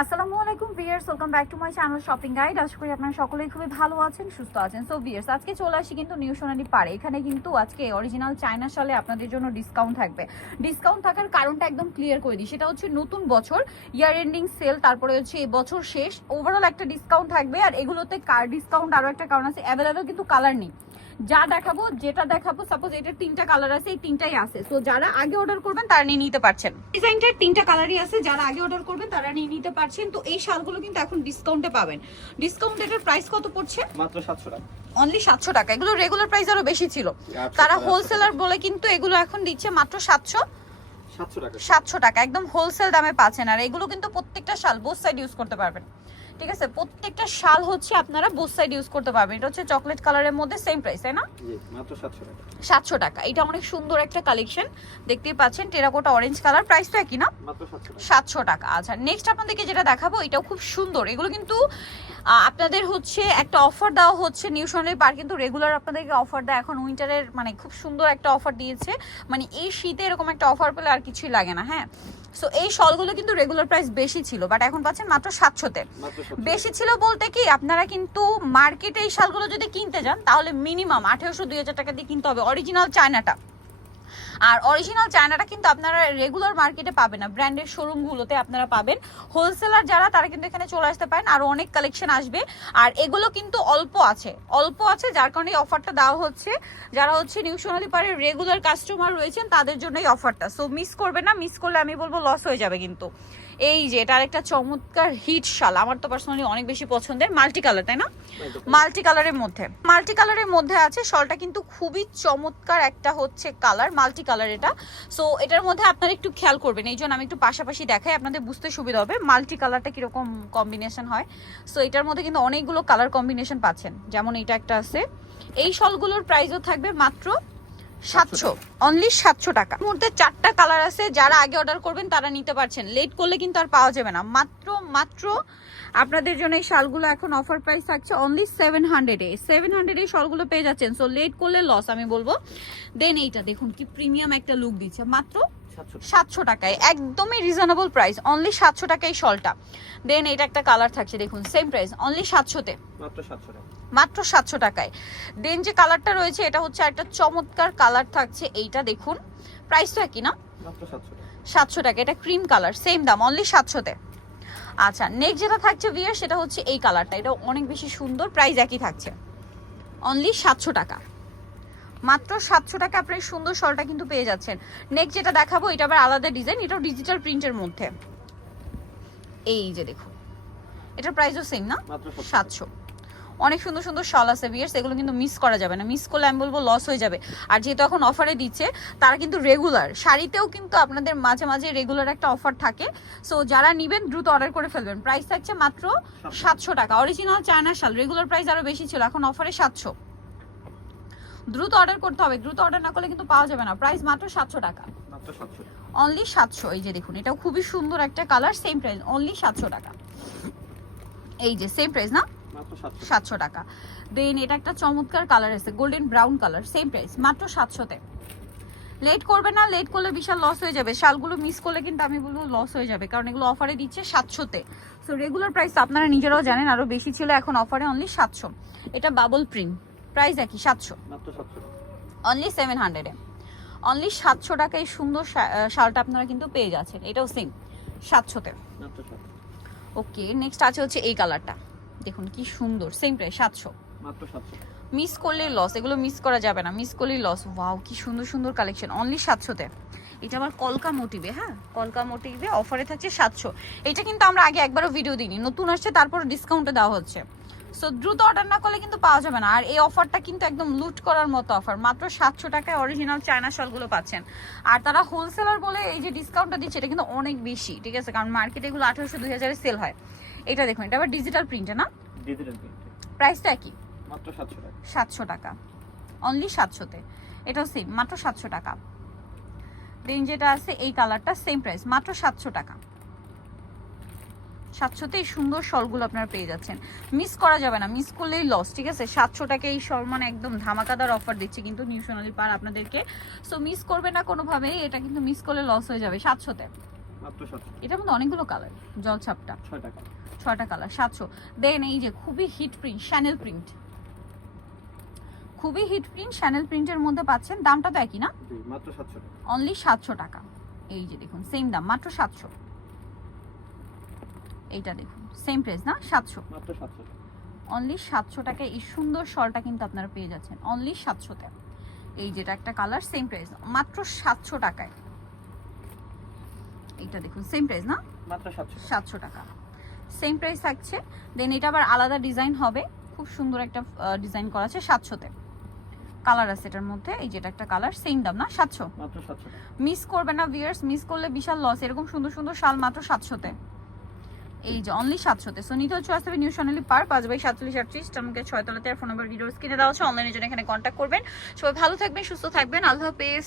আসসালামু আলাইকুম viewers welcome back to my channel shopping guide আশা করি আপনারা সকলেই খুবই ভালো আছেন, সুস্থ আছেন। সো ভিয়ার্স আজকে চলে আসি কিন্তু নিউ সোনালি পারে এখানে কিন্তু আজকে অরিজিনাল চায়না সালে আপনাদের জন্য ডিসকাউন্ট থাকবে। ডিসকাউন্ট থাকার কারণটা একদম ক্লিয়ার করে দিই। সেটা হচ্ছে নতুন বছর ইয়ার এন্ডিং সেল তারপরে হচ্ছে বছর শেষ। ওভারঅল একটা ডিসকাউন্ট থাকবে। আর এগুলোতে কার ডিসকাউন্ট আরও একটা কারণ আছে। অ্যাভেলেবেল কিন্তু কালার নেই। যা দেখাবো যেটা দেখাবো সাপোজ এটার তিনটা কালার আছে এই তিনটাই আছে। সো যারা আগে অর্ডার করবেন তারা নিয়ে নিতে পারছেন। ডিজাইনটার তিনটা কালারই আছে যারা আগে অর্ডার করবেন তারা নিয়ে নিতে পারছেন। তো এই শালগুলো কিন্তু এখন ডিসকাউন্টে পাবেন। ডিসকাউন্ট এটার প্রাইস কত পড়ছে? মাত্র সাতশো টাকা। অনলি সাতশো টাকা। এগুলো রেগুলার প্রাইস আরও বেশি ছিল। তারা হোলসেলার বলে কিন্তু এগুলো এখন দিচ্ছে মাত্র সাতশো। সাতশো টাকা। একদম হোলসেল দামে পাচ্ছেন। আর এগুলো কিন্তু প্রত্যেকটা শাল বোথ সাইড ইউজ করতে পারবেন। ঠিক আছে? প্রত্যেকটা শাল হচ্ছে আপনারা বোথ সাইড ইউজ করতে পারবেন। এটা হচ্ছে চকলেট কালারের মধ্যে সেম প্রাইস তাই না? সাতশো টাকা। এটা অনেক সুন্দর একটা কালেকশন দেখতেই পাচ্ছেন টেরাকোটা অরেঞ্জ কালার প্রাইস তো একই না? মাত্র সাতশো টাকা। সাতশো টাকা। আচ্ছা নেক্সট আপনাদেরকে যেটা দেখাবো এটাও খুব সুন্দর। এগুলো কিন্তু আপনাদের হচ্ছে একটা অফার দেওয়া হচ্ছে নিউ সোনালি পার্ক কিন্তু রেগুলার আপনাদেরকে অফার দেয়। এখন উইন্টারের মানে খুব সুন্দর একটা অফার দিয়েছে। মানে এই শীতে এরকম একটা অফার পেলে আর কিছুই লাগে না হ্যাঁ? সো এই শলগুলো কিন্তু রেগুলার প্রাইস বেশি ছিল বাট এখন পাচ্ছেন মাত্র সাতশোতে। বেশি ছিল বলতে কি আপনারা কিন্তু মার্কেটে এই শালগুলো যদি কিনতে যান তাহলে মিনিমাম আঠেরোশো দুই হাজার টাকা দিয়ে কিনতে হবে অরিজিনাল চায়নাটা। আর অরিজিনাল চায়নাটা কিন্তু আপনারা রেগুলার মার্কেটে পাবেন না। ব্র্যান্ডের শোরুমগুলোতে আপনারা পাবেন। হোলসেলার যারা, তারা কিন্তু এখানে চলে আসতে পারেন। আর অনেক কালেকশন আসবে। আর এগুলো কিন্তু অল্প আছে। অল্প আছে, যার কারণে অফারটা দেওয়া হচ্ছে। যারা হচ্ছে নিউ সোনালি পাড়ের রেগুলার কাস্টমার রয়েছেন, তাদের জন্য এই অফারটা সো মিস করবে না। মিস করলে আমি বলব লস হয়ে যাবে কিন্তু। এই যে, এটা আরেকটা চমৎকার হিট শাল। আমার তো পার্সোনালি অনেক বেশি পছন্দের। মাল্টি কালার তাই না? মাল্টি কালারের মধ্যে। মাল্টি কালারের মধ্যে আছে। শলটা কিন্তু খুবই চমৎকার একটা হচ্ছে কালার মাল্টি কালার এটা। সো এটার মধ্যে আপনারা একটু খেয়াল করবেন। এই জন্য আমি একটু পাশাপাশি দেখাই, আপনাদের বুঝতে সুবিধা হবে মাল্টি কালারটা কীরকম কম্বিনেশন হয়। সো এটার মধ্যে কিন্তু অনেকগুলো কালার কম্বিনেশন পাচ্ছেন। যেমন এটা একটা আছে। এই শলগুলোর প্রাইসও থাকবে মাত্র সাতশো। অনলি সাতশো টাকা। মুহূর্তে চারটা কালার আছে, যারা আগে অর্ডার করবেন তারা নিতে পারছেন। লেট করলে কিন্তু আর পাওয়া যাবে না। মাত্র মাত্র আপনাদের জন্য এই শালগুলো এখন অফার প্রাইস থাকছে অনলি সেভেন হান্ড্রেডে সেভেন হান্ড্রেডে শালগুলো পেয়ে যাচ্ছেন। সো লেট করলে লস আমি বলব। দেন এইটা দেখুন, কি প্রিমিয়াম একটা লুক দিচ্ছে। মাত্র সাতশো টাকায় একদমই রিজনেবল প্রাইস অনলি সাতশো টাকায় শলটা। দেন এটা একটা কালার থাকছে দেখুন সেম প্রাইস অনলি সাতশোতে। মাত্র সাতশো টাকায়। দেন যে কালারটা রয়েছে এটা হচ্ছে একটা চমৎকার কালার থাকছে এইটা দেখুন। প্রাইস তো একই না? সাতশো টাকা। এটা ক্রিম কালার সেম দাম অনলি সাতশোতে। আচ্ছা নেক্সট যেটা থাকছে বিয়ার সেটা হচ্ছে এই কালারটা এটা অনেক বেশি সুন্দর প্রাইস একই থাকছে। অনলি সাতশো টাকা। মাত্র সাতশো টাকা আপনি এই সুন্দর শলটা কিন্তু পেয়ে যাচ্ছেন। নেক্সট যেটা দেখাবো এটা আবার আলাদা ডিজাইন এটাও ডিজিটাল প্রিন্টের মধ্যে। এই যে দেখুন এটার প্রাইসও সেম না? সাতশো। অনেক সুন্দর সুন্দর শাল আছে বিয়ার্স এগুলো কিন্তু মিস করা যাবে না। মিস করলে আমি বলব লস হয়ে যাবে। আর যেহেতু এখন অফারে দিচ্ছে তারা কিন্তু রেগুলার শাড়িতেও কিন্তু আপনাদের মাঝে মাঝে রেগুলার একটা অফার থাকে। সো যারা নিবেন দ্রুত অর্ডার করে ফেলবেন। প্রাইস থাকছে মাত্র সাতশো। টাকা। অরিজিনাল চায়না শাল রেগুলার প্রাইস আরও বেশি ছিল এখন অফারে সাতশো। দ্রুত অর্ডার করতে হবে। দ্রুত অর্ডার না করলে কিন্তু পাওয়া যাবে না। প্রাইস মাত্র সাতশো টাকা। অনলি সাতশো। এই যে দেখুন এটাও খুবই সুন্দর একটা কালার সেম প্রাইস অনলি সাতশো টাকা। এই যে সেম প্রাইস না? সাতশো। টাকা। দেন এটা একটা চমৎকার কালার আছে golden brown colour same price মাত্র সাতশোতে। লেট করবে না লেট করলে বিশাল লস হয়ে যাবে। শালগুলো মিস করলে কিন্তু আমি বলব লস হয়ে যাবে কারণ এগুলো অফারে দিচ্ছে সাতশোতে। সো রেগুলার প্রাইস আপনারা নিজেরাও জানেন আরও বেশি ছিল এখন অফারে অনলি সাতশো। এটা বাবল প্রিন্ট প্রাইস একই সাতশো। অনলি সেভেন হান্ড্রেডে অনলি সাতশো টাকায় সুন্দর শালটা আপনারা কিন্তু পেয়ে যাচ্ছেন। এটাও সেম সাতশোতে। ওকে নেক্সট আছে হচ্ছে এই কালারটা দেখুন কি সুন্দর সেম প্রাইস সাতশো। মিস করলেই লস এগুলো মিস করা যাবে না। মিস করলেই লস ওয়াও কি সুন্দর সুন্দর কালেকশন অনলি সাতশোতে। এটা আমার কলকা মোটিভে হ্যাঁ? কলকা মোটিভে অফারে থাকছে সাতশো। এটা কিন্তু আমরা আগে একবারও ভিডিও দিইনি। নতুন আসছে তারপর ডিসকাউন্টে দেওয়া হচ্ছে। সো দ্রুত অর্ডার না করলে কিন্তু পাওয়া যাবে না। আর এই অফারটা কিন্তু একদম লুট করার মতো অফার মাত্র সাতশো টাকায় অরিজিনাল চায়না শলগুলো পাচ্ছেন। আর তারা হোলসেলার বলে এই যে ডিসকাউন্টটা দিচ্ছে এটা কিন্তু অনেক বেশি ঠিক আছে? কারণ মার্কেটে এগুলো আঠারোশো দুই হাজারে সেল হয়। এটা দেখুন এটা আবার ডিজিটাল প্রিন্টে না? ডিজিটাল প্রিন্ট প্রাইসটা একই? মাত্র সাতশো টাকা। সাতশো টাকা। অনলি সাতশোতে। এটাও সেম মাত্র সাতশো টাকা। দেন যেটা আছে এই কালারটা সেম প্রাইস মাত্র সাতশো টাকা। সাতশোতে এই সুন্দর শলগুলো আপনারা পেয়ে যাচ্ছেন। মিস করা যাবে না মিস করলেই লস ঠিক আছে? সাতশো টাকা এই শল মানে একদম ধামাকাদার অফার দিচ্ছে কিন্তু নিউ সোনালি পার আপনাদেরকে। সো মিস করবে না কোনোভাবেই এটা কিন্তু মিস করলে লস হয়ে যাবে সাতশোতে। এটার মধ্যে অনেকগুলো কালার জলছাপটা ছয় টাকা ছয়টা কালার সাতশো। দেন এই যে খুবই হিট প্রিন্ট শ্যানেল প্রিন্ট খুবই হিট প্রিন্ট শ্যানেল প্রিন্টের মধ্যে পাচ্ছেন দামটা তো একই না? অনলি সাতশো টাকা। এই যে দেখুন সেম দাম মাত্র সাতশো। এইটা দেখুন সেম প্রাইস না? সাতশো। অনলি সাতশো। টাকায় এই সুন্দর শলটা কিন্তু আপনারা পেয়ে যাচ্ছেন। অনলি সাতশোতে। এই যেটা একটা কালার সেম প্রাইস মাত্র সাতশো টাকায়। এইটা দেখুন সেম প্রাইস না? মাত্র সাতশো টাকা। সেম প্রাইস থাকছে। দেন এটা আবার আলাদা ডিজাইন হবে। খুব সুন্দর একটা ডিজাইন করা আছে সাতশোতে। কালার আছে এটার মধ্যে। এই যেটা একটা কালার সেম দাম না? সাতশো। মিস করবে না ভিয়ার্স মিস করলে বিশাল লস এরকম সুন্দর সুন্দর শাল মাত্র সাতশোতে। এই যে অনলি সাতশোতে সো নিতে হচ্ছে আসতে নিউ সোনালি পার, পাঁচ বাই সাতচল্লিশ আটত্রিশ, আমাকে ছয় তলাতে আর ফোন নম্বর ভিডিওস কিনে দেওয়া হচ্ছে অনলাইনের জন্য এখানে কন্ট্যাক্ট করবেন। সবাই ভালো থাকবেন, সুস্থ থাকবেন। আল্লাহ হাফেজ।